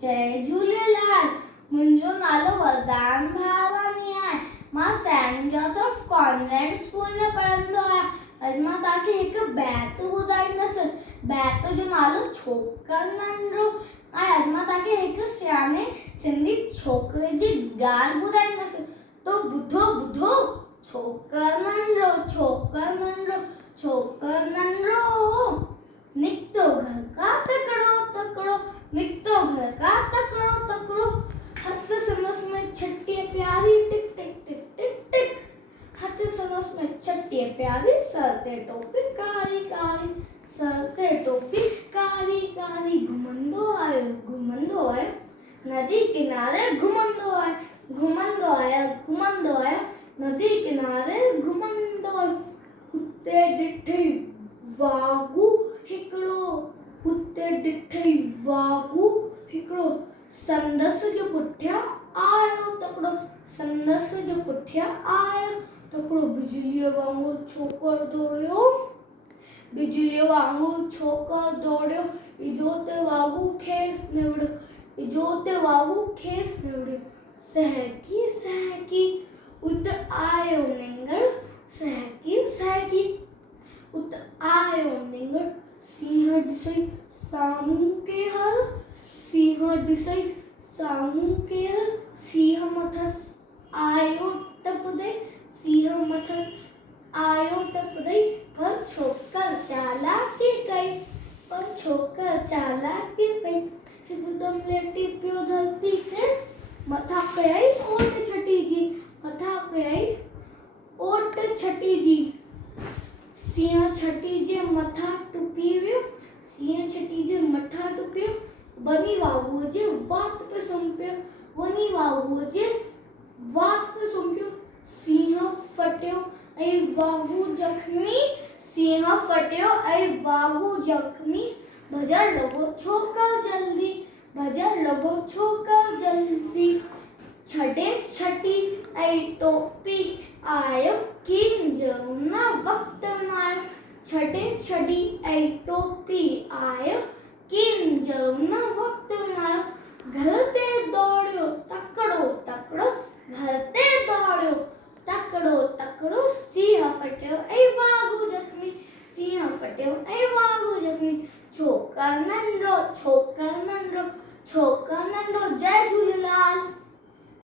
जय झूलेलाल। मुंहिंजो नालो वरदान भावनी आहे। मां सेंट जोसेफ कॉन्वेंट स्कूल में पढ़ंदो आहियां। अॼु मां तव्हांखे हिकु बैत ॿुधाईंदसि। बैत जो नालो छोकर नंढड़ो आहे। अॼु मां तव्हांखे हिकु सियाने सिंधी छोकिरे जी ॻाल्हि ॿुधाईंदसि। तो ॿुधो ॿुधो। छोकर नंढड़ो, छोकर नंढड़ो, छोकर नंढड़ो, निकतो घर का तकड़ो तकड़ो, निकतो घर का तकड़ो तकड़ो, हथ संदस में छठी प्यारी टिक टिक टिक टिक टिक, हथ संदस में छठी प्यारी, सर ते टोपी कारी कारी, सर ते टोपी कारी कारी, घुमंदो आयो नदी किनारे घुमंदो आयो, घुमंदो आयो नदी किनारे घुमंदो आयो। हुते ॾिठई वागू हिकिड़ो, हुते ॾिठई वागू हिकिड़ो, संदस जे पुठियां आयो तकिड़ो, संदस जे पुठियां आयो तकिड़ो। बिजलीअ वांगुरु छोकर दौड़ियो, बिजलीअ वांगुरु छोकर दौड़ियो, इजो ते वागू खेसि निवड़ियो, इजो ते वागू खेसि निवड़ियो। सहकी सहकी उत आयो निंगड़, सहकी सहकी उत आयो निंगड़, सिंह ॾिसई साम्हूं केरु, सिंह ॾिसई साम्हूं केरु, सिंह मथसि आयो टपदे, सिंह मथसि आयो टपदे, पर छोकर चालाकी कई, पर छोकर चालाकी कई, हिकदम लेटी पियो धरती ते, मथां कयई ओट छटी जी, मथां कयई ओट छटी जी। सिंह छटी जे मथां टुपी वियो, सिंह छटी जे मथां टुपियो, वञी वागूअ जे वात पे सुम्हियो, वञी वागूअ जे वात पे सुम्हियो। सिंह फटियो ऐं वागू जख्मी, सिंह फटियो ऐं वागू जख्मी, भॼण लॻो छोकर जल्दी, भॼण लॻो छोकर जल्दी। छॾे छटी ऐं टोपी आयो किंज उन वक़्तु न आयो, छॾे छॾी ऐं टोपी आयो किंज उन वक़्तु न आयो। घर ते दौड़ियो तकिड़ो तकिड़ो, घर ते दौड़ियो तकिड़ो तकिड़ो, सिंह फटियो ऐं वागू जख्मी, सिंह फटियो ऐं वागू जख्मी। छोकर नंढड़ो, छोकर नंढड़ो, छोकर नंढड़ो। जय झूलेलाल।